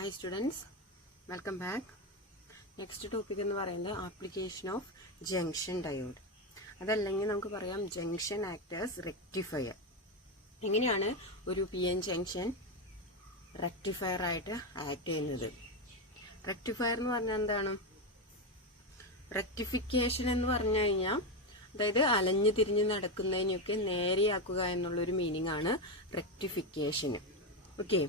Hi students, welcome back. Next topic എന്ന് പറയുന്നത് application of junction diode. അതല്ലെങ്കിൽ നമുക്ക് പറയാം junction actors rectifier. എങ്ങനെയാണ് ഒരു PN junction rectifier ആയിട്ട് ആക്ട് ചെയ്യുന്നത്? rectifier എന്ന് പറഞ്ഞാൽ എന്താണ്? rectification എന്ന് പറഞ്ഞു കഴിഞ്ഞാൽ അതായത് അലഞ്ഞു തിരിഞ്ഞു നടക്കുന്നതിനൊക്കെ നേരെയാക്കുക എന്നുള്ളൊരു മീനിങ് ആണ് rectification. ഓക്കെ,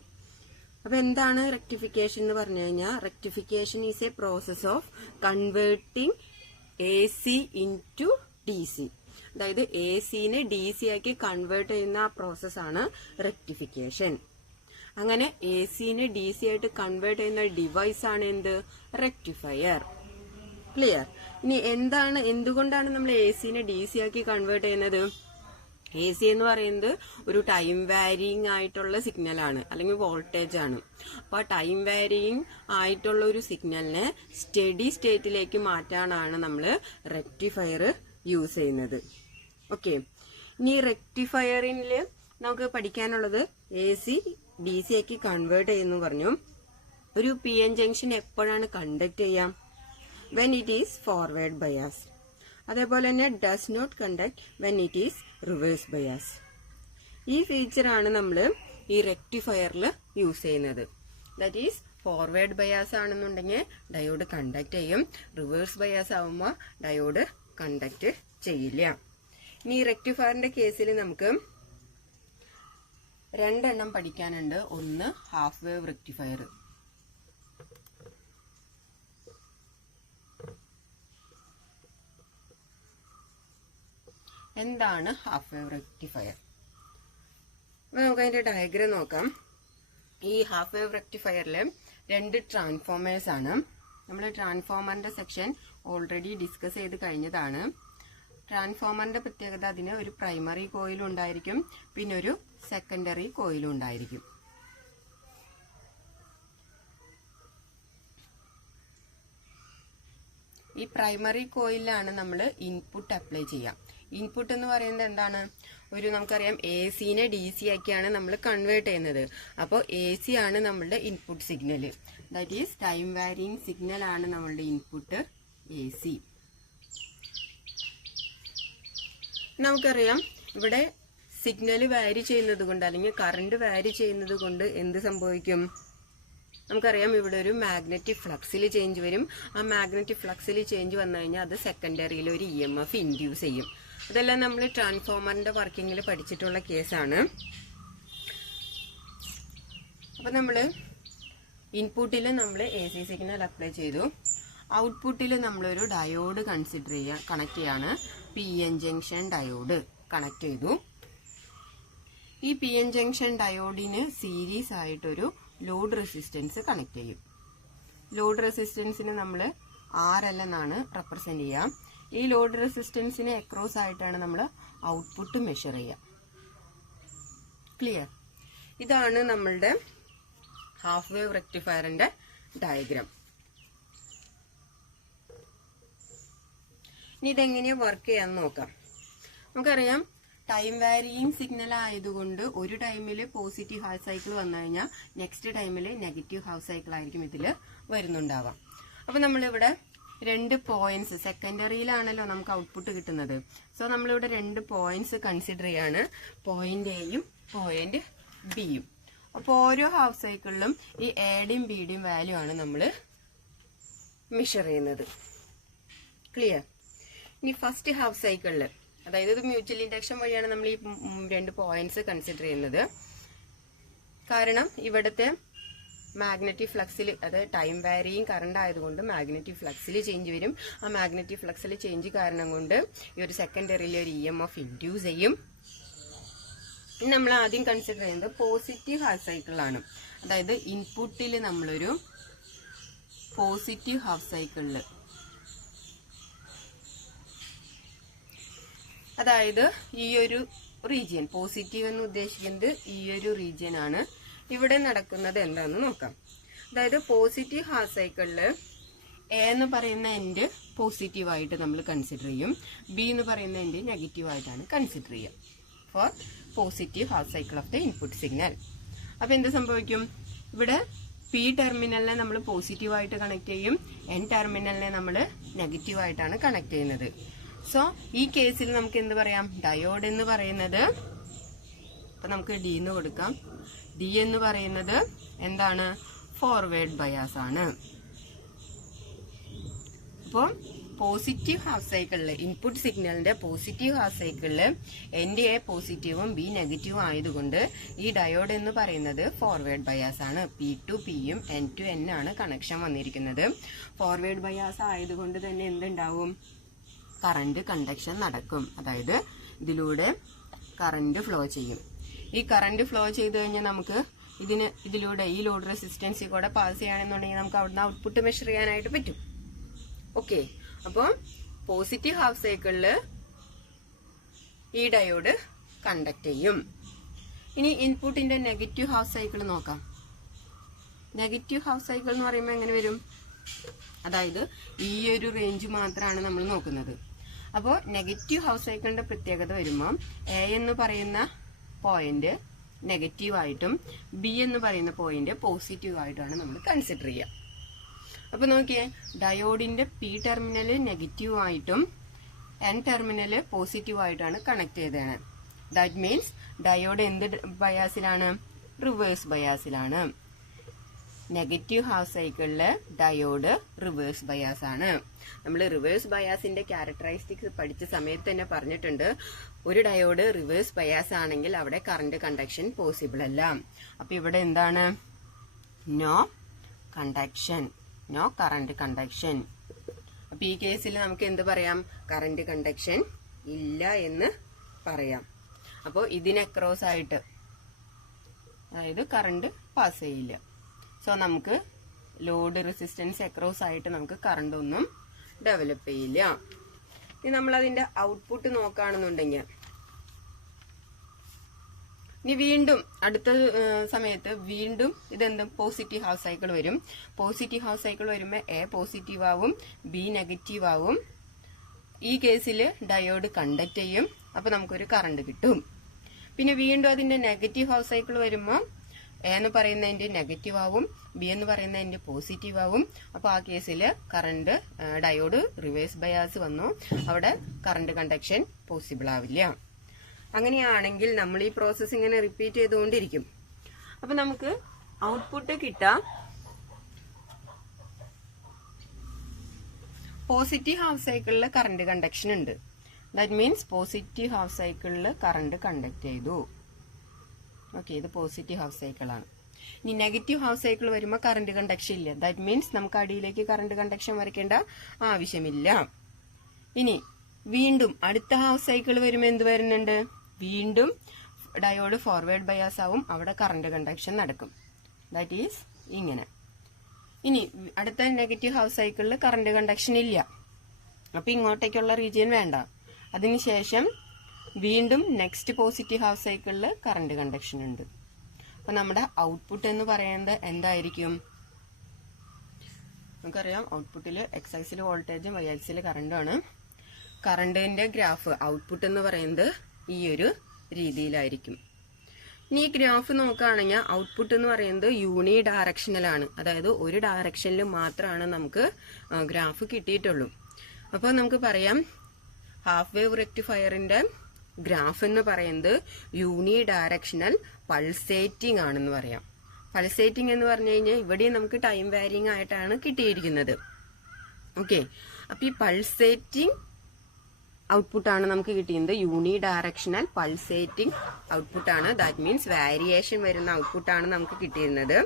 അപ്പൊ എന്താണ് റെക്ടിഫിക്കേഷൻ എന്ന് പറഞ്ഞു കഴിഞ്ഞാൽ rectification is A process of converting AC into DC. അതായത് ACനെ DC ആക്കി കൺവേർട്ട് ചെയ്യുന്ന ആ പ്രോസസ്സാണ് റെക്ടിഫിക്കേഷൻ. അങ്ങനെ ACനെ DC ആയിട്ട് കൺവേർട്ട് ചെയ്യുന്ന ഡിവൈസ് ആണ് എന്ത്? റെക്ടിഫയർ. ക്ലിയർ? ഇനി എന്തുകൊണ്ടാണ് നമ്മൾ ACനെ DC ആക്കി കൺവേർട്ട് ചെയ്യുന്നത്? AC എന്ന് പറയുന്നത് ഒരു ടൈം വാരിയിങ് ആയിട്ടുള്ള സിഗ്നൽ ആണ്, അല്ലെങ്കിൽ വോൾട്ടേജ് ആണ്. അപ്പൊ ആ ടൈം വാരിയിങ് ആയിട്ടുള്ള ഒരു സിഗ്നലിനെ സ്റ്റഡി സ്റ്റേറ്റിലേക്ക് മാറ്റാനാണ് നമ്മൾ റെക്ടിഫയർ യൂസ് ചെയ്യുന്നത്. ഓക്കെ, ഇനി റെക്ടിഫയറിൽ നമുക്ക് പഠിക്കാനുള്ളത് AC DC ആക്കി കൺവേർട്ട് ചെയ്യുന്നു പറഞ്ഞു. ഒരു PN ജംഗ്ഷൻ എപ്പോഴാണ് കണ്ടക്ട് ചെയ്യാം? When it is forward bias. അതേപോലെ തന്നെ does not conduct when it is reverse bias. ഈ ഫീച്ചറാണ് നമ്മൾ ഈ റെക്ടിഫയറിൽ യൂസ് ചെയ്യുന്നത്. ദാറ്റ് ഈസ് ഫോർവേഡ് ബയാസ് ആണെന്നുണ്ടെങ്കിൽ ഡയോഡ് കണ്ടക്ട് ചെയ്യും, റിവേഴ്സ് ബയാസ് ആവുമ്പോൾ ഡയോഡ് കണ്ടക്ട് ചെയ്യില്ല. ഇനി റെക്ടിഫയറിന്റെ കേസിൽ നമുക്ക് രണ്ടെണ്ണം പഠിക്കാനുണ്ട്. ഒന്ന് ഹാഫ് വേവ് റെക്ടിഫയർ. എന്താണ് ഹാഫ് വേവ് റെക്ടിഫയർ? അപ്പൊ നമുക്ക് അതിന്റെ ഡയഗ്രം നോക്കാം. ഈ ഹാഫ് വേവ് റെക്ടിഫയറിൽ രണ്ട് ട്രാൻസ്ഫോമേഴ്സ് ആണ്. നമ്മൾ ട്രാൻസ്ഫോമറിന്റെ സെക്ഷൻ ഓൾറെഡി ഡിസ്കസ് ചെയ്ത് കഴിഞ്ഞതാണ്. ട്രാൻസ്ഫോമറിന്റെ പ്രത്യേകത അതിന് ഒരു പ്രൈമറി കോയിലും ഉണ്ടായിരിക്കും, പിന്നെ ഒരു സെക്കൻഡറി കോയിലും ഉണ്ടായിരിക്കും. ഈ പ്രൈമറി കോയിലാണ് നമ്മൾ ഇൻപുട്ട് അപ്ലൈ ചെയ്യാം. ഇൻപുട്ട് എന്ന് പറയുന്നത് എന്താണ്? നമുക്കറിയാം ACനെ DC ആക്കിയാണ് നമ്മൾ കൺവേർട്ട് ചെയ്യുന്നത്. അപ്പോൾ AC ആണ് നമ്മളുടെ input signal. That is time varying signal ആണ് നമ്മളുടെ ഇൻപുട്ട് AC. നമുക്കറിയാം ഇവിടെ സിഗ്നൽ വാരി ചെയ്യുന്നത് കൊണ്ട് അല്ലെങ്കിൽ കറണ്ട് വാരി ചെയ്യുന്നത് കൊണ്ട് എന്ത് സംഭവിക്കും? നമുക്കറിയാം ഇവിടെ ഒരു മാഗ്നറ്റിക് ഫ്ലക്സിൽ ചേഞ്ച് വരും. ആ മാഗ്നറ്റിക് ഫ്ലക്സിൽ ചേഞ്ച് വന്നു കഴിഞ്ഞാൽ അത് സെക്കൻഡറിയിൽ ഒരു EMF ഇൻഡ്യൂസ് ചെയ്യും. അതെല്ലാം നമ്മൾ ട്രാൻസ്ഫോമറിന്റെ വർക്കിങ്ങിൽ പഠിച്ചിട്ടുള്ള കേസാണ്. അപ്പൊ നമ്മള് ഇൻപുട്ടിൽ നമ്മൾ AC സിഗ്നൽ അപ്ലൈ ചെയ്തു. ഔട്ട്പുട്ടിൽ നമ്മളൊരു ഡയോഡ് കണക്ട് ചെയ്യാണ്. PN ജംഗ്ഷൻ ഡയോഡ് കണക്ട് ചെയ്തു. ഈ PN ജംഗ്ഷൻ ഡയോഡിന് സീരീസ് ആയിട്ടൊരു ലോഡ് റെസിസ്റ്റൻസ് കണക്ട് ചെയ്യും. ലോഡ് റെസിസ്റ്റൻസിന് നമ്മൾ RL എന്നാണ് റെപ്രസെന്റ് ചെയ്യാം. ഈ ലോഡ് റെസിസ്റ്റൻസിന് അക്രോസ് ആയിട്ടാണ് നമ്മൾ ഔട്ട്പുട്ട് മെഷർ ചെയ്യുക. ക്ലിയർ? ഇതാണ് നമ്മളുടെ ഹാഫ് വേവ് റെക്ടിഫയറിന്റെ ഡയഗ്രാം. ഇനി ഇതെങ്ങനെയാ വർക്ക് ചെയ്യാന്ന് നോക്കാം. നമുക്കറിയാം ടൈം വാരിയിങ് സിഗ്നൽ ആയതുകൊണ്ട് ഒരു ടൈമിൽ പോസിറ്റീവ് ഹാഫ് സൈക്കിൾ വന്നു കഴിഞ്ഞാൽ നെക്സ്റ്റ് ടൈമിൽ നെഗറ്റീവ് ഹാഫ് സൈക്കിൾ ആയിരിക്കും ഇതിൽ വരുന്നുണ്ടാവാം. അപ്പൊ നമ്മളിവിടെ രണ്ട് പോയിന്റ്സ്, സെക്കൻഡറിയിലാണല്ലോ നമുക്ക് ഔട്ട്പുട്ട് കിട്ടുന്നത്. സോ നമ്മളിവിടെ രണ്ട് പോയിന്റ്സ് കൺസിഡർ ചെയ്യാണ്, പോയിന്റ് എയും പോയിന്റ് ബിയും. അപ്പോൾ ഓരോ ഹാഫ് സൈക്കിളിലും ഈ എയുടെയും ബിയുടെയും വാല്യൂ ആണ് നമ്മൾ മെഷർ ചെയ്യുന്നത്. ക്ലിയർ? ഇനി ഫസ്റ്റ് ഹാഫ് സൈക്കിളിൽ, അതായത് ഇത് മ്യൂച്വൽ ഇൻഡക്ഷൻ വഴിയാണ് നമ്മൾ ഈ രണ്ട് പോയിന്റ്സ് കൺസിഡർ ചെയ്യുന്നത്. കാരണം ഇവിടുത്തെ മാഗ്നറ്റിക് ഫ്ലക്സിൽ, അതായത് ടൈം വാരിയിങ് കറണ്ട് ആയതുകൊണ്ട് മാഗ്നറ്റിക് ഫ്ലക്സിൽ ചേഞ്ച് വരും. ആ മാഗ്നറ്റിക് ഫ്ലക്സിൽ ചേഞ്ച് കാരണം കൊണ്ട് ഈ ഒരു സെക്കൻഡറിയിൽ ഒരു EMF ഇൻഡ്യൂസ് ചെയ്യും. നമ്മൾ ആദ്യം കൺസിഡർ ചെയ്യുന്നത് പോസിറ്റീവ് ഹാഫ് സൈക്കിളാണ്. അതായത് ഇൻപുട്ടിൽ നമ്മളൊരു പോസിറ്റീവ് ഹാഫ് സൈക്കിളിൽ, അതായത് ഈ ഒരു റീജിയൻ, പോസിറ്റീവ് എന്ന് ഉദ്ദേശിക്കുന്നത് ഈ ഒരു റീജിയൻ ആണ്. ഇവിടെ നടക്കുന്നത് എന്താന്ന് നോക്കാം. അതായത് പോസിറ്റീവ് ഹാഫ് സൈക്കിളില് A എന്ന് പറയുന്ന എൻഡ് പോസിറ്റീവ് ആയിട്ട് നമ്മൾ കൺസിഡർ ചെയ്യും, B എന്ന് പറയുന്ന എൻഡ് നെഗറ്റീവ് ആയിട്ടാണ് കൺസിഡർ ചെയ്യുക for positive half cycle of the input signal. അപ്പൊ എന്ത് സംഭവിക്കും? ഇവിടെ പി ടെർമിനലിനെ നമ്മൾ പോസിറ്റീവായിട്ട് കണക്ട് ചെയ്യും, എൻ ടെർമിനലിനെ നമ്മൾ നെഗറ്റീവായിട്ടാണ് കണക്ട് ചെയ്യുന്നത്. സോ ഈ കേസിൽ നമുക്ക് എന്ത് പറയാം, ഡയോഡ് എന്ന് പറയുന്നത്, അപ്പൊ നമുക്ക് ഡി എന്ന് കൊടുക്കാം, ഡി എന്ന് പറയുന്നത് എന്താണ്, ഫോർവേഡ് ബയാസ് ആണ്. അപ്പോൾ പോസിറ്റീവ് ഹാഫ് സൈക്കിളില്, ഇൻപുട്ട് സിഗ്നലിന്റെ പോസിറ്റീവ് ഹാഫ് സൈക്കിളില് എന്റെ എ പോസിറ്റീവും ബി നെഗറ്റീവും ആയതുകൊണ്ട് ഈ ഡയോഡ് എന്ന് പറയുന്നത് ഫോർവേഡ് ബയാസ് ആണ്. പി ടു പിയും എൻ ടു എൻ ആണ് കണക്ഷൻ വന്നിരിക്കുന്നത്. ഫോർവേഡ് ബയാസ് ആയതുകൊണ്ട് തന്നെ എന്തുണ്ടാവും, കറണ്ട് കണ്ടക്ഷൻ നടക്കും. അതായത് ഇതിലൂടെ കറണ്ട് ഫ്ലോ ചെയ്യും. ഈ കറണ്ട് ഫ്ലോ ചെയ്ത് കഴിഞ്ഞാൽ നമുക്ക് ഇതിലൂടെ ഈ ലോഡ് റെസിസ്റ്റൻസിൽ കൂടെ പാസ് ചെയ്യണമെന്നുണ്ടെങ്കിൽ നമുക്ക് അവിടുന്ന് ഔട്ട്പുട്ട് മെഷർ ചെയ്യാനായിട്ട് പറ്റും. ഓക്കെ, അപ്പോൾ പോസിറ്റീവ് ഹാഫ് സൈക്കിളില് ഈ ഡയോഡ് കണ്ടക്ട് ചെയ്യും. ഇനി ഇൻപുട്ടിന്റെ നെഗറ്റീവ് ഹാഫ് സൈക്കിൾ നോക്കാം. നെഗറ്റീവ് ഹാഫ് സൈക്കിൾ എന്ന് പറയുമ്പോൾ എങ്ങനെ വരും, അതായത് ഈ ഒരു റേഞ്ച് മാത്രമാണ് നമ്മൾ നോക്കുന്നത്. അപ്പോൾ നെഗറ്റീവ് ഹാഫ് സൈക്കിളിന്റെ പ്രത്യേകത വരുമ്പോൾ എ എന്ന് പറയുന്ന പോയിന്റ് നെഗറ്റീവായിട്ടും ബി എന്ന് പറയുന്ന പോയിന്റ് പോസിറ്റീവായിട്ടുമാണ് നമ്മൾ കൺസിഡർ ചെയ്യുക. അപ്പൊ നോക്കിയേ, ഡയോഡിന്റെ പി ടെർമിനല് നെഗറ്റീവ് ആയിട്ടും എൻ ടെർമിനല് പോസിറ്റീവ് ആയിട്ടാണ് കണക്ട് ചെയ്തതാണ്. ദാറ്റ് മീൻസ് ഡയോഡ് എന്ത് ബയാസിലാണ്, റിവേഴ്സ് ബയാസിലാണ്. നെഗറ്റീവ് ഹാഫ് സൈക്കിളില് ഡയോഡ് റിവേഴ്സ് ബയാസ് ആണ്. നമ്മൾ റിവേഴ്സ് ബയാസിന്റെ ക്യാരക്ടറിസ്റ്റിക്സ് പഠിച്ച സമയത്ത് തന്നെ പറഞ്ഞിട്ടുണ്ട്, ഒരു ഡയോഡ് റിവേഴ്സ് ബയാസ് ആണെങ്കിൽ അവിടെ കറണ്ട് കണ്ടക്ഷൻ പോസിബിൾ അല്ല. അപ്പൊ ഇവിടെ എന്താണ്, no conduction, no current conduction. അപ്പൊ ഈ കേസിൽ നമുക്ക് എന്ത് പറയാം, കറണ്ട് കണ്ടക്ഷൻ ഇല്ല എന്ന് പറയാം. അപ്പോൾ ഇതിന് അക്രോസ് ആയിട്ട്, അതായത് കറണ്ട് പാസ് ചെയ്യില്ല. സോ നമുക്ക് ലോഡ് റെസിസ്റ്റൻസ് അക്രോസ് ആയിട്ട് നമുക്ക് കറണ്ട് ഒന്നും ഡെവലപ്പ് ചെയ്യില്ല. ഇനി നമ്മൾ അതിന്റെ ഔട്ട്പുട്ട് നോക്കുകയാണെന്നുണ്ടെങ്കിൽ, ഇനി വീണ്ടും അടുത്ത സമയത്ത് വീണ്ടും ഇതെന്തും പോസിറ്റീവ് ഹാഫ് സൈക്കിൾ വരും. പോസിറ്റീവ് ഹാഫ് സൈക്കിൾ വരുമ്പോൾ എ പോസിറ്റീവ് ആവും, ബി നെഗറ്റീവ് ആവും. ഈ കേസിൽ ഡയോഡ് കണ്ടക്ട് ചെയ്യും, അപ്പൊ നമുക്കൊരു കറണ്ട് കിട്ടും. പിന്നെ വീണ്ടും അതിന്റെ നെഗറ്റീവ് ഹാഫ് സൈക്കിൾ വരുമ്പോൾ എ എന്ന് പറയുന്നതിന്റെ നെഗറ്റീവ് ആവും, ബി എന്ന് പറയുന്നതിന്റെ പോസിറ്റീവ് ആവും. അപ്പൊ ആ കേസിൽ കറണ്ട് ഡയോഡ് റിവേഴ്സ് ബയാസ് വന്നു, അവിടെ കറണ്ട് കണ്ടക്ഷൻ പോസിബിൾ ആവില്ല. അങ്ങനെയാണെങ്കിൽ നമ്മൾ ഈ പ്രോസസ് ഇങ്ങനെ റിപ്പീറ്റ് ചെയ്തുകൊണ്ടിരിക്കും. അപ്പൊ നമുക്ക് ഔട്ട്പുട്ട് കിട്ടാം, പോസിറ്റീവ് ഹാഫ് സൈക്കിളിൽ കറണ്ട് കണ്ടക്ഷൻ ഉണ്ട്. ദാറ്റ് മീൻസ് പോസിറ്റീവ് ഹാഫ് സൈക്കിളിൽ കറണ്ട് കണ്ടക്ട് ചെയ്തു. ഓക്കെ, ഇത് പോസിറ്റീവ് ഹാഫ് സൈക്കിളാണ്. ഇനി നെഗറ്റീവ് ഹാഫ് സൈക്കിൾ വരുമ്പോൾ കറണ്ട് കണ്ടക്ഷൻ ഇല്ല. ദാറ്റ് മീൻസ് നമുക്ക് അടിയിലേക്ക് കറണ്ട് കണ്ടക്ഷൻ വരയ്ക്കേണ്ട ആവശ്യമില്ല. ഇനി വീണ്ടും അടുത്ത ഹാഫ് സൈക്കിൾ വരുമ്പോൾ എന്ത് വരുന്നുണ്ട്, വീണ്ടും ഡയോഡ് ഫോർവേഡ് ബയാസ് ആവും, അവിടെ കറണ്ട് കണ്ടക്ഷൻ നടക്കും. ദാറ്റ് ഈസ് ഇങ്ങനെ. ഇനി അടുത്ത നെഗറ്റീവ് ഹാഫ് സൈക്കിളിൽ കറണ്ട് കണ്ടക്ഷൻ ഇല്ല, അപ്പൊ ഇങ്ങോട്ടേക്കുള്ള റീജിയൻ വേണ്ട. അതിനുശേഷം വീണ്ടും നെക്സ്റ്റ് പോസിറ്റീവ് ഹാഫ് സൈക്കിളിൽ കറണ്ട് കണ്ടക്ഷൻ ഉണ്ട്. അപ്പൊ നമ്മുടെ ഔട്ട്പുട്ട് എന്ന് പറയുന്നത് എന്തായിരിക്കും, നമുക്കറിയാം ഔട്ട്പുട്ടിൽ എക്സ് ആക്സിൽ വോൾട്ടേജും വൈ ആക്സിൽ കറണ്ടുമാണ്. കറണ്ടിന്റെ ഗ്രാഫ് ഔട്ട്പുട്ട് എന്ന് പറയുന്നത് ഈ ഒരു രീതിയിലായിരിക്കും. ഇനി ഈ ഗ്രാഫ് നോക്കുകയാണെങ്കിൽ ഔട്ട്പുട്ട് എന്ന് പറയുന്നത് യൂണി ഡയറക്ഷനിലാണ്, അതായത് ഒരു ഡയറക്ഷനിൽ മാത്രമാണ് നമുക്ക് ഗ്രാഫ് കിട്ടിയിട്ടുള്ളൂ. അപ്പോൾ നമുക്ക് പറയാം ഹാഫ് വേവ് റെക്ടിഫയറിന്റെ ഗ്രാഫ് എന്ന് പറയുന്നത് യൂണി ഡയറക്ഷണൽ പൾസേറ്റിംഗ് ആണെന്ന് പറയാം. പൾസേറ്റിംഗ് എന്ന് പറഞ്ഞു കഴിഞ്ഞാൽ ഇവിടെയും നമുക്ക് ടൈം വാരിയിങ് ആയിട്ടാണ് കിട്ടിയിരിക്കുന്നത്. ഓക്കെ, അപ്പൊ ഈ പൾസേറ്റിംഗ് ഔട്ട്പുട്ടാണ് നമുക്ക് കിട്ടിയത്, യൂണി ഡയറക്ഷണൽ പൾസേറ്റിംഗ് ഔട്ട്പുട്ടാണ്. ദാറ്റ് മീൻസ് വാരിയേഷൻ വരുന്ന ഔട്ട്പുട്ടാണ് നമുക്ക് കിട്ടിയിരുന്നത്.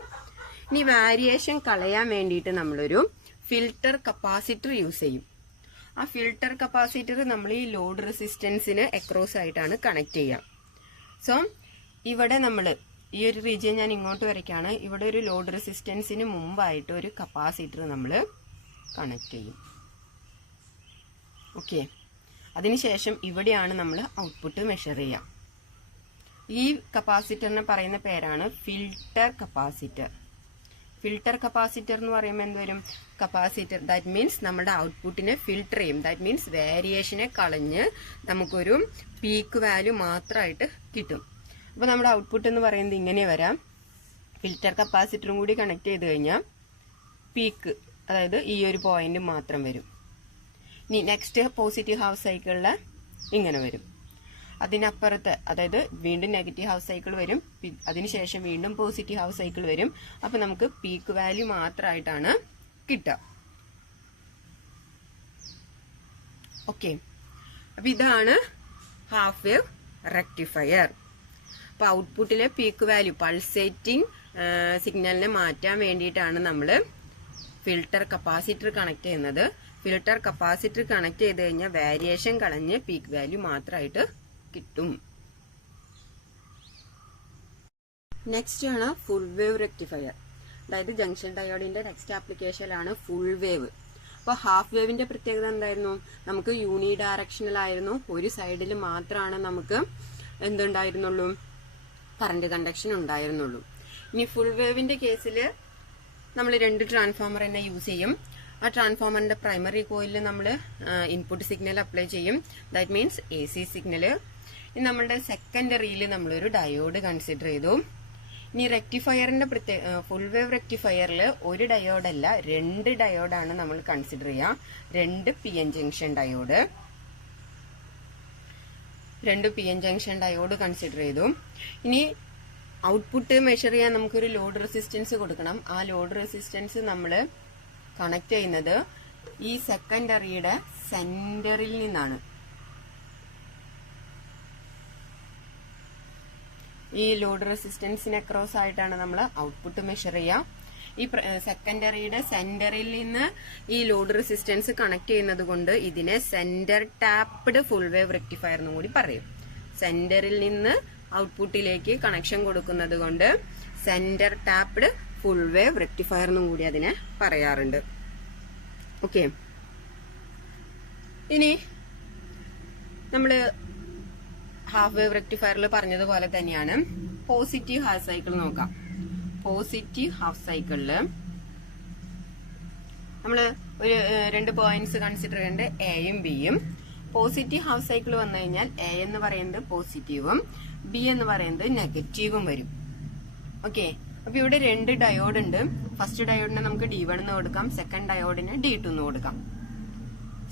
ഇനി വാരിയേഷൻ കളയാൻ വേണ്ടിയിട്ട് നമ്മളൊരു ഫിൽട്ടർ കപ്പാസിറ്റർ യൂസ് ചെയ്യും. ആ ഫിൽട്ടർ കപ്പാസിറ്റർ നമ്മൾ ഈ ലോഡ് റെസിസ്റ്റൻസിന് അക്രോസ് ആയിട്ടാണ് കണക്ട് ചെയ്യുക. സോ ഇവിടെ നമ്മൾ ഈ ഒരു റീജിയൻ ഞാൻ ഇങ്ങോട്ട് വരയ്ക്കാണ്. ഇവിടെ ഒരു ലോഡ് റെസിസ്റ്റൻസിന് മുമ്പായിട്ട് ഒരു കപ്പാസിറ്റർ നമ്മൾ കണക്ട് ചെയ്യും. ഓക്കെ, അതിനുശേഷം ഇവിടെയാണ് നമ്മൾ ഔട്ട്പുട്ട് മെഷർ ചെയ്യുക. ഈ കപ്പാസിറ്ററിനെ പറയുന്ന പേരാണ് ഫിൽട്ടർ കപ്പാസിറ്റർ. ഫിൽട്ടർ കപ്പാസിറ്റർ എന്ന് പറയുമ്പോൾ എന്ത് വരും, കപ്പാസിറ്റർ ദാറ്റ് മീൻസ് നമ്മുടെ ഔട്ട്പുട്ടിനെ ഫിൽട്ടർ ചെയ്യും. ദാറ്റ് മീൻസ് വേരിയേഷനെ കളഞ്ഞ് നമുക്കൊരു പീക്ക് വാല്യൂ മാത്രമായിട്ട് കിട്ടും. അപ്പോൾ നമ്മുടെ ഔട്ട്പുട്ട് എന്ന് പറയുന്നത് ഇങ്ങനെ വരാം. ഫിൽറ്റർ കപ്പാസിറ്ററും കൂടി കണക്ട് ചെയ്ത് കഴിഞ്ഞാൽ പീക്ക്, അതായത് ഈ ഒരു പോയിന്റ് മാത്രം വരും. ഇനി നെക്സ്റ്റ് പോസിറ്റീവ് ഹാഫ് സൈക്കിളിൽ ഇങ്ങനെ വരും. അതിനപ്പുറത്ത് അതായത് വീണ്ടും നെഗറ്റീവ് ഹാഫ് സൈക്കിൾ വരും, അതിനുശേഷം വീണ്ടും പോസിറ്റീവ് ഹാഫ് സൈക്കിൾ വരും. അപ്പൊ നമുക്ക് പീക്ക് വാല്യൂ മാത്രമായിട്ടാണ് കിട്ടുക. ഓക്കെ, അപ്പൊ ഇതാണ് ഹാഫ് വേവ് റെക്ടിഫയർ. അപ്പൊ ഔട്ട്പുട്ടിലെ പീക്ക് വാല്യൂ പൾസേറ്റിംഗ് സിഗ്നലിനെ മാറ്റാൻ വേണ്ടിയിട്ടാണ് നമ്മൾ ഫിൽട്ടർ കപ്പാസിറ്റർ കണക്ട് ചെയ്യുന്നത്. ഫിൽട്ടർ കപ്പാസിറ്റർ കണക്ട് ചെയ്ത് കഴിഞ്ഞാൽ വേരിയേഷൻ കളഞ്ഞ് പീക്ക് വാല്യൂ മാത്രമായിട്ട് കിട്ടും. നെക്സ്റ്റ് ആണ് ഫുൾ വേവ് റെക്ടിഫയർ. അതായത് ജംഗ്ഷൻ ഡയോഡിന്റെ നെക്സ്റ്റ് ആപ്ലിക്കേഷനിലാണ് ഫുൾ വേവ്. അപ്പൊ ഹാഫ് വേവിന്റെ പ്രത്യേകത എന്തായിരുന്നു? നമുക്ക് യൂണി ഡയറക്ഷനിലായിരുന്നു, ഒരു സൈഡിൽ മാത്രമാണ് നമുക്ക് എന്തുണ്ടായിരുന്നുള്ളൂ, കറണ്ട് കണ്ടക്ഷൻ ഉണ്ടായിരുന്നുള്ളൂ. ഇനി ഫുൾ വേവിന്റെ കേസിൽ നമ്മൾ 2 ട്രാൻസ്ഫോമർ തന്നെ യൂസ് ചെയ്യും. ആ ട്രാൻസ്ഫോമറിന്റെ പ്രൈമറി കോയിലിൽ നമ്മൾ ഇൻപുട്ട് സിഗ്നൽ അപ്ലൈ ചെയ്യും, ദാറ്റ് മീൻസ് AC സിഗ്നൽ. ഇനി നമ്മുടെ സെക്കൻഡറിയിൽ നമ്മളൊരു ഡയോഡ് കൺസിഡർ ചെയ്തു. ഇനി റെക്ടിഫയറിന്റെ ഫുൾ വേവ് റെക്ടിഫയറിൽ ഒരു ഡയോഡല്ല 2 ഡയോഡാണ് നമ്മൾ കൺസിഡർ ചെയ്യുക. 2 PN junction diode, 2 PN junction diode consider ചെയ്തു. ഇനി ഔട്ട്പുട്ട് മെഷർ ചെയ്യാൻ നമുക്കൊരു ലോഡ് റെസിസ്റ്റൻസ് കൊടുക്കണം. ആ ലോഡ് റെസിസ്റ്റൻസ് നമ്മൾ കണക്ട് ചെയ്യുന്നത് ഈ സെക്കൻഡറിയുടെ സെന്ററിൽ നിന്നാണ്. ഈ ലോഡ് റെസിസ്റ്റൻസിന് അക്രോസ് ആയിട്ടാണ് നമ്മൾ ഔട്ട്പുട്ട് മെഷർ ചെയ്യുക. ഈ സെക്കൻഡറിയുടെ സെന്ററിൽ നിന്ന് ഈ ലോഡ് റെസിസ്റ്റൻസ് കണക്ട് ചെയ്യുന്നത് കൊണ്ട് ഇതിനെ centre tapped full wave rectifier എന്നും കൂടി പറയും. സെന്ററിൽ നിന്ന് ഔട്ട്പുട്ടിലേക്ക് കണക്ഷൻ കൊടുക്കുന്നത് കൊണ്ട് centre tapped full wave rectifier എന്നും കൂടി അതിനെ പറയാറുണ്ട്. ഓക്കെ, ഇനി നമ്മള് ഹാഫ് വേവ് റെക്ടിഫയറിൽ പറഞ്ഞതുപോലെ തന്നെയാണ് പോസിറ്റീവ് ഹാഫ് സൈക്കിൾ നോക്കാം. പോസിറ്റീവ് ഹാഫ് സൈക്കിളില് നമ്മള് ഒരു 2 പോയിന്റ്സ് കൺസിഡർ ചെയ്യേണ്ട എയും ബിയും. പോസിറ്റീവ് ഹാഫ് സൈക്കിൾ വന്നു കഴിഞ്ഞാൽ എ എന്ന് പറയുന്നത് പോസിറ്റീവും ബി എന്ന് പറയുന്നത് നെഗറ്റീവും വരും. ഓക്കെ, അപ്പൊ ഇവിടെ 2 ഡയോഡ് ഉണ്ട്. ഫസ്റ്റ് ഡയോഡിനെ നമുക്ക് D1 എന്ന് കൊടുക്കാം, സെക്കൻഡ് ഡയോഡിന് D2 എന്ന് കൊടുക്കാം.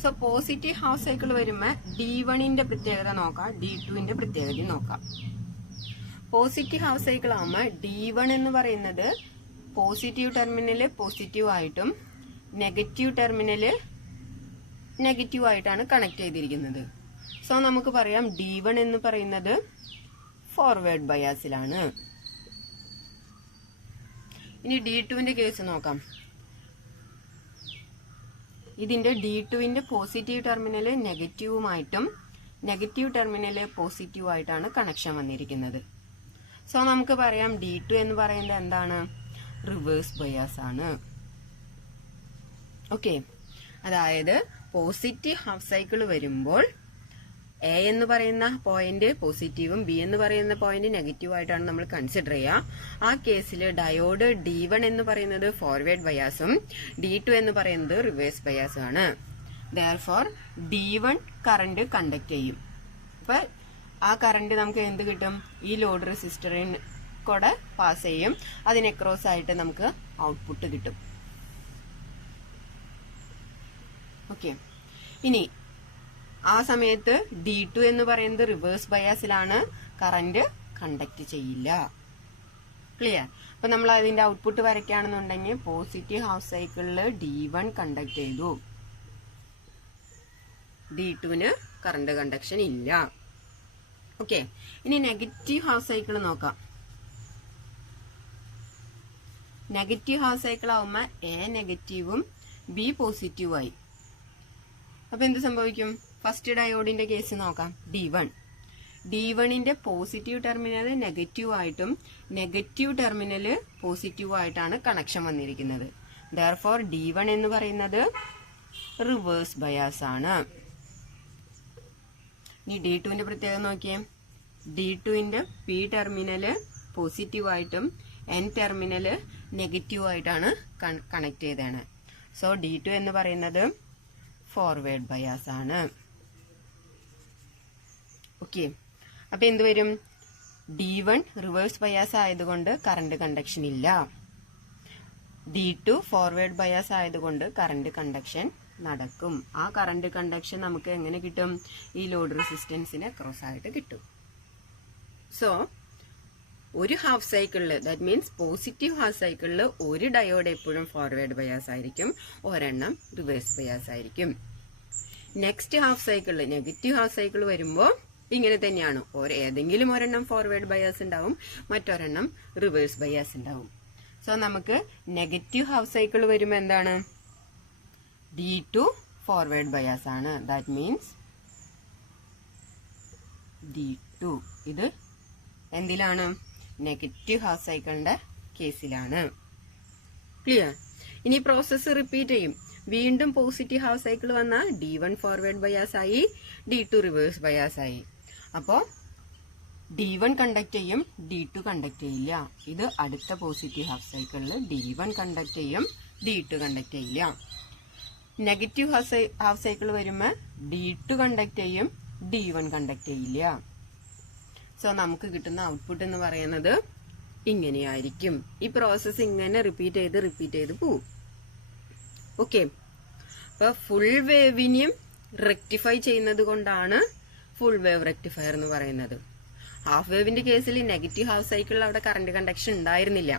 സോ പോസിറ്റീവ് ഹാഫ് സൈക്കിൾ വരുമ്പോ D1ന്റെ പ്രത്യേകത നോക്കാം, D2ന്റെ പ്രത്യേകത നോക്കാം. പോസിറ്റീവ് ഹാഫ് സൈക്കിൾ ആകുമ്പോ D1 എന്ന് പറയുന്നത് പോസിറ്റീവ് ടെർമിനല് പോസിറ്റീവ് ആയിട്ടും നെഗറ്റീവ് ടെർമിനല് നെഗറ്റീവ് ആയിട്ടാണ് കണക്ട് ചെയ്തിരിക്കുന്നത്. സോ നമുക്ക് പറയാം D1 എന്ന് പറയുന്നത് ഫോർവേഡ് ബയാസിലാണ്. ഇനി D2ന്റെ കേസ് നോക്കാം. ഇതിന്റെ D2ന്റെ പോസിറ്റീവ് ടെർമിനല് നെഗറ്റീവുമായിട്ടും നെഗറ്റീവ് ടെർമിനല് പോസിറ്റീവ് ആയിട്ടാണ് കണക്ഷൻ വന്നിരിക്കുന്നത്. സോ നമുക്ക് പറയാം D2 എന്ന് പറയുന്നത് എന്താണ്? റിവേഴ്സ് ബയാസ് ആണ്. ഓക്കെ, അതായത് പോസിറ്റീവ് ഹാഫ് സൈക്കിൾ വരുമ്പോൾ എ എന്ന് പറയുന്ന പോയിന്റ് പോസിറ്റീവും ബി എന്ന് പറയുന്ന പോയിന്റ് നെഗറ്റീവ് ആയിട്ടാണ് നമ്മൾ കൺസിഡർ ചെയ്യുക. ആ കേസിൽ ഡയോഡ് D1 എന്ന് പറയുന്നത് ഫോർവേഡ് ബയാസും D2 എന്ന് പറയുന്നത് റിവേഴ്സ് ബയാസും ആണ്. ദെയർഫോർ D1 കറണ്ട് കണ്ടക്ട് ചെയ്യും. അപ്പൊ ആ കറണ്ട് നമുക്ക് എന്ത് കിട്ടും? ഈ ലോഡ് റെസിസ്റ്ററിന് കൂടെ പാസ് ചെയ്യും. അതിന് അക്രോസ് ആയിട്ട് നമുക്ക് ഔട്ട്പുട്ട് കിട്ടും. ഓക്കെ, ഇനി ആ സമയത്ത് D2 എന്ന് പറയുന്നത് റിവേഴ്സ് ബയാസിലാണ്, കറന്റ് കണ്ടക്ട് ചെയ്യില്ല. ക്ലിയർ? അപ്പൊ നമ്മൾ അതിന്റെ ഔട്ട്പുട്ട് വരയ്ക്കുകയാണെന്നുണ്ടെങ്കിൽ പോസിറ്റീവ് ഹാഫ് സൈക്കിളിൽ D1 കണ്ടക്ട് ചെയ്തു, D2ന് കറണ്ട് കണ്ടക്ഷൻ ഇല്ല. ഓക്കെ, ഇനി നെഗറ്റീവ് ഹാഫ് സൈക്കിൾ നോക്കാം. നെഗറ്റീവ് ഹാഫ് സൈക്കിൾ ആവുമ്പോ എ നെഗറ്റീവും ബി പോസിറ്റീവും ആയി. അപ്പൊ എന്ത് സംഭവിക്കും? ഫസ്റ്റ് ഡയോഡിന്റെ കേസ് നോക്കാം. D1ന്റെ പോസിറ്റീവ് ടെർമിനൽ നെഗറ്റീവ് ആയിട്ടും നെഗറ്റീവ് ടെർമിനൽ പോസിറ്റീവ് ആയിട്ടാണ് കണക്ഷൻ വന്നിരിക്കുന്നത്. ദെയർഫോർ D1 എന്ന് പറയുന്നത് റിവേഴ്സ് ബയാസ് ആണ്. ഇനി D2ന്റെ പ്രത്യേകത നോക്കിയേ. D2ന്റെ പി ടെർമിനല് പോസിറ്റീവ് ആയിട്ടും N ടെർമിനല് നെഗറ്റീവ് ആയിട്ടാണ് കണക്ട് ചെയ്തതാണ്. സോ D2 എന്ന് പറയുന്നത് ഫോർവേഡ് ബയാസ് ആണ്. ഓക്കെ, അപ്പൊ എന്ത് വരും? D1 റിവേഴ്സ് ബയാസ് ആയതുകൊണ്ട് കറണ്ട് കണ്ടക്ഷൻ ഇല്ല. D2 ഫോർവേഡ് ബയാസ് ആയതുകൊണ്ട് കറണ്ട് കണ്ടക്ഷൻ നടക്കും. ആ കറണ്ട് കണ്ടക്ഷൻ നമുക്ക് എങ്ങനെ കിട്ടും? ഈ ലോഡ് റെസിസ്റ്റൻസിന് ക്രോസ് ആയിട്ട് കിട്ടും. സോ ഒരു ഹാഫ് സൈക്കിളില്, ദാറ്റ് മീൻസ് പോസിറ്റീവ് ഹാഫ് സൈക്കിളില് ഒരു ഡയോഡ് എപ്പോഴും ഫോർവേഡ് ബയാസ് ആയിരിക്കും, ഒരെണ്ണം റിവേഴ്സ് ബയാസ് ആയിരിക്കും. നെക്സ്റ്റ് ഹാഫ് സൈക്കിളില്, നെഗറ്റീവ് ഹാഫ് സൈക്കിൾ വരുമ്പോൾ ഇങ്ങനെ തന്നെയാണ്. ഏതെങ്കിലും ഒരെണ്ണം ഫോർവേഡ് ബയാസ് ഉണ്ടാവും, മറ്റൊരെണ്ണം റിവേഴ്സ് ബയാസ് ഉണ്ടാവും. സോ നമുക്ക് നെഗറ്റീവ് ഹാഫ് സൈക്കിൾ വരുമ്പോൾ എന്താണ്? D2 ഫോർവേഡ് ബയാസ് ആണ്. ദാറ്റ് മീൻസ് D2 ഇത് എന്തിലാണ്? നെഗറ്റീവ് ഹാഫ് സൈക്കിളിന്റെ കേസിലാണ്. ക്ലിയർ? ഇനി പ്രോസസ്സ് റിപ്പീറ്റ് ചെയ്യും. വീണ്ടും പോസിറ്റീവ് ഹാഫ് സൈക്കിൾ വന്നാൽ D1 ഫോർവേഡ് ബയാസ് ആയി, D2 റിവേഴ്സ് ബയാസ് ആയി. അപ്പോ D1 കണ്ടക്ട് ചെയ്യും, D2 കണ്ടക്ട് ചെയ്യില്ല. ഇത് അടുത്ത പോസിറ്റീവ് ഹാഫ് സൈക്കിളിൽ D1 കണ്ടക്ട് ചെയ്യും, D2 കണ്ടക്ട് ചെയ്യില്ല. നെഗറ്റീവ് ഹാഫ് സൈക്കിൾ വരുമ്പോൾ D2 കണ്ടക്ട് ചെയ്യും, D1 കണ്ടക്ട് ചെയ്യില്ല. സോ നമുക്ക് കിട്ടുന്ന ഔട്ട്പുട്ട് എന്ന് പറയുന്നത് ഇങ്ങനെയായിരിക്കും. ഈ പ്രോസസ്സ് ഇങ്ങനെ റിപ്പീറ്റ് ചെയ്ത് പോവും. ഓക്കെ. അപ്പൊ ഫുൾ വേവിനെയും റെക്ടിഫൈ ചെയ്യുന്നത് കൊണ്ടാണ് ഫുൾ വേവ് റെക്ടിഫയർ എന്ന് പറയുന്നത്. ഹാഫ് വേവിന്റെ കേസിൽ നെഗറ്റീവ് ഹാഫ് സൈക്കിളിൽ അവിടെ കറണ്ട് കണ്ടക്ഷൻ ഉണ്ടായിരുന്നില്ല.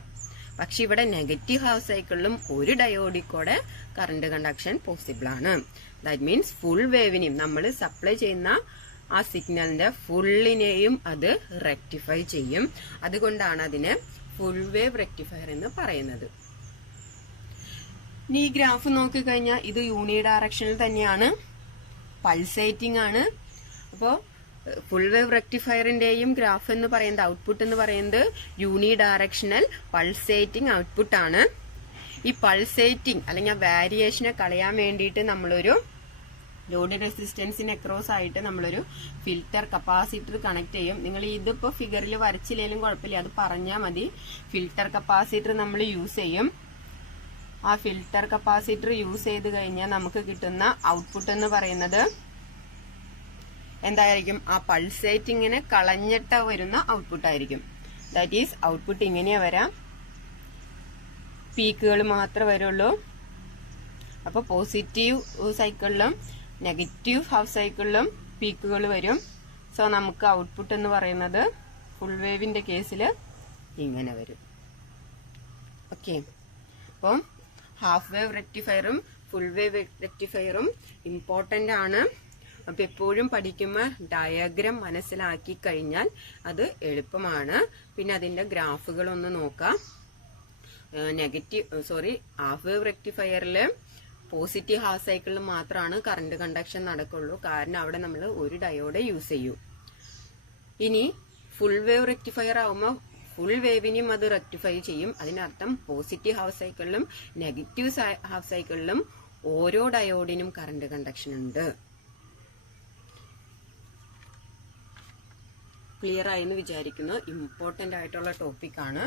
പക്ഷെ ഇവിടെ നെഗറ്റീവ് ഹാഫ് സൈക്കിളിലും ഒരു ഡയോഡിൽ കൂടെ കറണ്ട് കണ്ടക്ഷൻ പോസിബിൾ ആണ്. ദാറ്റ് മീൻസ് ഫുൾ വേവിനെയും നമ്മൾ സപ്ലൈ ചെയ്യുന്ന ആ സിഗ്നലിന്റെ ഫുള്ളിനെയും അത് റെക്ടിഫൈ ചെയ്യും. അതുകൊണ്ടാണ് അതിനെ ഫുൾ വേവ് റെക്ടിഫയർ എന്ന് പറയുന്നത്. ഇനി ഈ ഗ്രാഫ് നോക്കിക്കഴിഞ്ഞാൽ ഇത് യൂണി ഡയറക്ഷനിൽ തന്നെയാണ്, പൾസേറ്റിംഗ് ആണ്. അപ്പോ ഫുൾ വേവ് റെക്ടിഫയറിന്റെയും ഗ്രാഫ് എന്ന് പറയുന്നത്, ഔട്ട്പുട്ട് എന്ന് പറയുന്നത് യൂണി ഡയറക്ഷണൽ പൾസേറ്റിംഗ് ഔട്ട്പുട്ട് ആണ്. ഈ പൾസേറ്റിംഗ് അല്ലെങ്കിൽ വാരിയേഷനെ കളയാൻ വേണ്ടിയിട്ട് നമ്മളൊരു ലോഡ് റെസിസ്റ്റൻസിന് അക്രോസ് ആയിട്ട് നമ്മളൊരു ഫിൽറ്റർ കപ്പാസിറ്റർ കണക്ട് ചെയ്യും. നിങ്ങൾ ഇതിപ്പോ ഫിഗറിൽ വരച്ചില്ലെങ്കിലും കുഴപ്പമില്ല, അത് പറഞ്ഞാൽ മതി. ഫിൽറ്റർ കപ്പാസിറ്റർ നമ്മൾ യൂസ് ചെയ്യും. ആ ഫിൽറ്റർ കപ്പാസിറ്റർ യൂസ് ചെയ്ത് കഴിഞ്ഞാൽ നമുക്ക് കിട്ടുന്ന ഔട്ട്പുട്ട് എന്ന് പറയുന്നത് എന്തായിരിക്കും? ആ പൾസേറ്റിങ്ങിനെ കളഞ്ഞിട്ട് വരുന്ന ഔട്ട്പുട്ട് ആയിരിക്കും. ദാറ്റ് ഈസ് ഔട്ട്പുട്ട് ഇങ്ങനെയാ വരാം, പീക്കുകൾ മാത്രമേ വരുള്ളൂ. അപ്പൊ പോസിറ്റീവ് സൈക്കിളിലും നെഗറ്റീവ് ഹാഫ് സൈക്കിളിലും പീക്കുകൾ വരും. സോ നമുക്ക് ഔട്ട്പുട്ട് എന്ന് പറയുന്നത് ഫുൾ വേവിന്റെ കേസിൽ ഇങ്ങനെ വരും. ഓക്കെ. അപ്പം ഹാഫ് വേവ് റെക്ടിഫയറും ഫുൾ വേവ് റെക്ടിഫയറും ഇമ്പോർട്ടന്റ് ആണ്. അപ്പൊ എപ്പോഴും പഠിക്കുമ്പോൾ ഡയഗ്രാം മനസ്സിലാക്കി കഴിഞ്ഞാൽ അത് എളുപ്പമാണ്. പിന്നെ അതിന്റെ ഗ്രാഫുകൾ ഒന്ന് നോക്കാം. ഹാഫ് വേവ് റെക്ടിഫയറില് പോസിറ്റീവ് ഹാഫ് സൈക്കിളിൽ മാത്രമാണ് കറണ്ട് കണ്ടക്ഷൻ നടക്കുള്ളൂ, കാരണം അവിടെ നമ്മൾ ഒരു ഡയോഡ് യൂസ് ചെയ്യും. ഇനി ഫുൾ വേവ് റെക്ടിഫയർ ആവുമ്പോൾ ഫുൾ വേവിനെയും അത് റെക്ടിഫൈ ചെയ്യും. അതിനർത്ഥം പോസിറ്റീവ് ഹാഫ് സൈക്കിളിലും നെഗറ്റീവ് ഹാഫ് സൈക്കിളിലും ഓരോ ഡയോഡിനും കറണ്ട് കണ്ടക്ഷൻ ഉണ്ട്. ക്ലിയർ ആയെന്ന് വിചാരിക്കുന്നു. ഇമ്പോർട്ടന്റ് ആയിട്ടുള്ള ടോപ്പിക് ആണ്.